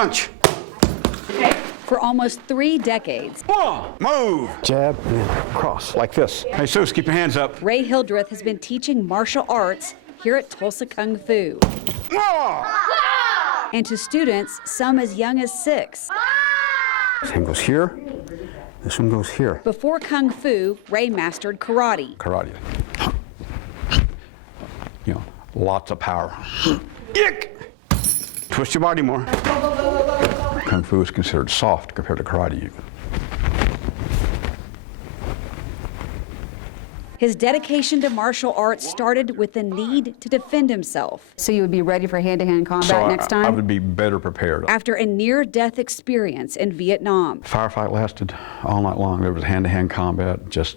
Punch. For almost 3 decades, Move. Jab and then cross, like this. Hey, Seuss, keep your hands up. Ray Hildreth has been teaching martial arts here at Tulsa Kung Fu. And to students, some as young as 6. This hand goes here. This one goes here. Before Kung Fu, Ray mastered karate. Karate. You know, lots of power. Yick! Twist your body more. Kung Fu is considered soft compared to karate even. His dedication to martial arts started with the need to defend himself. So you would be ready for hand-to-hand combat next time? I would be better prepared. After a near-death experience in Vietnam. Firefight lasted all night long. There was hand-to-hand combat, just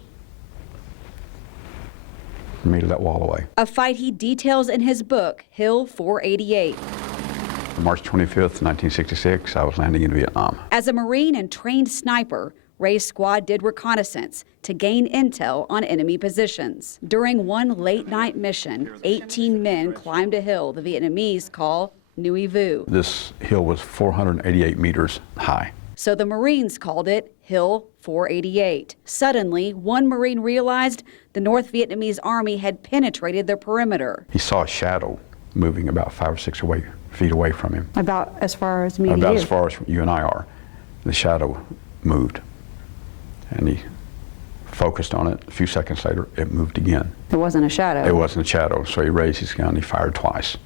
made that wall away. A fight he details in his book, Hill 488. March 25th, 1966, I was landing in Vietnam. As a Marine and trained sniper, Ray's squad did reconnaissance to gain intel on enemy positions. During one late-night mission, 18 men climbed a hill the Vietnamese call Nguy Vu. This hill was 488 meters high. So the Marines called it Hill 488. Suddenly, one Marine realized the North Vietnamese army had penetrated their perimeter. He saw a shadow moving about 5 or 6 feet away from him. About as far as me and About you. as far as you and I are. The shadow moved. And he focused on it. A few seconds later, it moved again. It wasn't a shadow. It wasn't a shadow, so he raised his gun and he fired twice.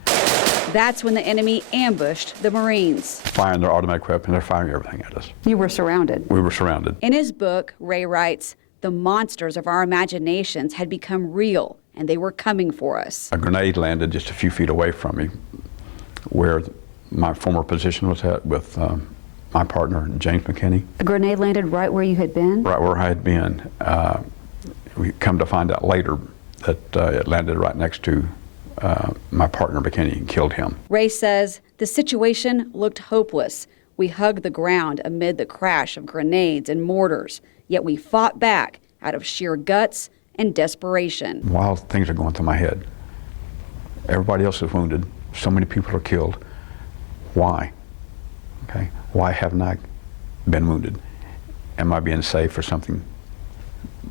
That's when the enemy ambushed the Marines. Firing their automatic weapon, they're firing everything at us. You were surrounded. We were surrounded. In his book, Ray writes, the monsters of our imaginations had become real, and they were coming for us. A grenade landed just a few feet away from me, where my former position was at with my partner, James McKinney. A grenade landed right where you had been? Right where I had been. We come to find out later that it landed right next to my partner McKinney and killed him. Ray says, the situation looked hopeless. We hugged the ground amid the crash of grenades and mortars, yet we fought back out of sheer guts and desperation. While things are going through my head, everybody else is wounded, so many people are killed. Why? Okay. Why haven't I been wounded? Am I being saved for something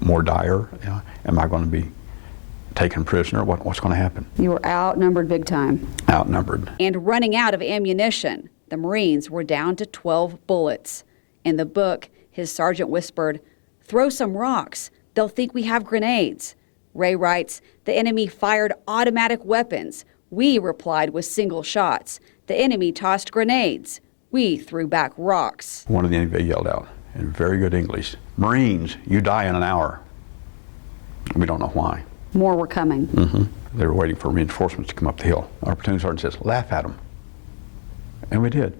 more dire? You know, am I going to be taken prisoner? What's going to happen? You were outnumbered big time. Outnumbered. And running out of ammunition, the Marines were down to 12 bullets. In the book, his sergeant whispered, "Throw some rocks. They'll think we have grenades." Ray writes, the enemy fired automatic weapons. We replied with single shots. The enemy tossed grenades. We threw back rocks. One of the enemy yelled out in very good English, "Marines, you die in an hour." We don't know why. More were coming. They were waiting for reinforcements to come up the hill. Our platoon sergeant says, "Laugh at them." And we did.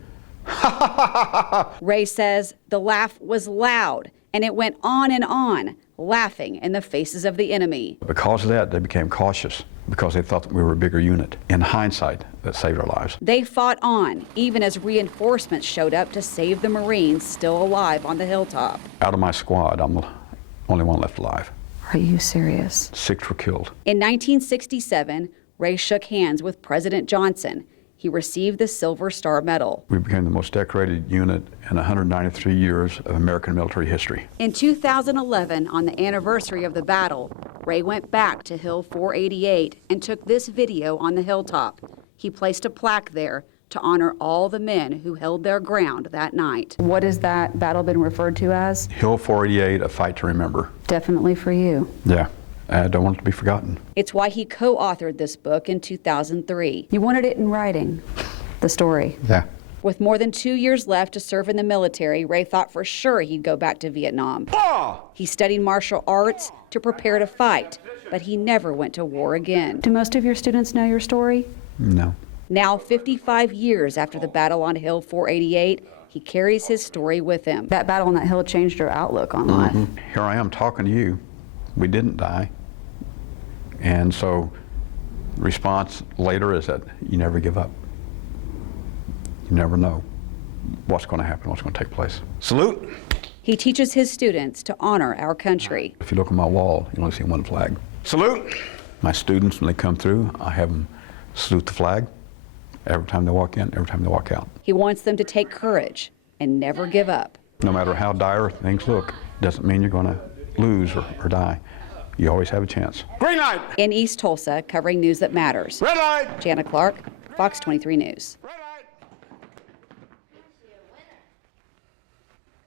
Ray says the laugh was loud, and it went on, laughing in the faces of the enemy. Because of that, they became cautious because they thought that we were a bigger unit. In hindsight, that saved our lives. They fought on, even as reinforcements showed up to save the Marines still alive on the hilltop. Out of my squad, I'm the only one left alive. Are you serious? 6 were killed. In 1967, Ray shook hands with President Johnson. He received the Silver Star Medal. We became the most decorated unit in 193 years of American military history. In 2011, on the anniversary of the battle, Ray went back to Hill 488 and took this video on the hilltop. He placed a plaque there to honor all the men who held their ground that night. What has that battle been referred to as? Hill 488, a fight to remember. Definitely for you. Yeah, I don't want it to be forgotten. It's why he co-authored this book in 2003. You wanted it in writing, the story. Yeah. With more than 2 years left to serve in the military, Ray thought for sure he'd go back to Vietnam. He studied martial arts to prepare to fight, but he never went to war again. Do most of your students know your story? No. Now, 55 years after the battle on Hill 488, he carries his story with him. That battle on that hill changed your outlook on life. Here I am talking to you. We didn't die. And so the response later is that you never give up. You never know what's going to happen, what's going to take place. Salute. He teaches his students to honor our country. If you look on my wall, you only see one flag. Salute. My students, when they come through, I have them salute the flag. Every time they walk in, every time they walk out. He wants them to take courage and never give up. No matter how dire things look, doesn't mean you're going to lose or die. You always have a chance. Green light. In East Tulsa, covering news that matters. Red light. Janna Clark, Fox 23 News.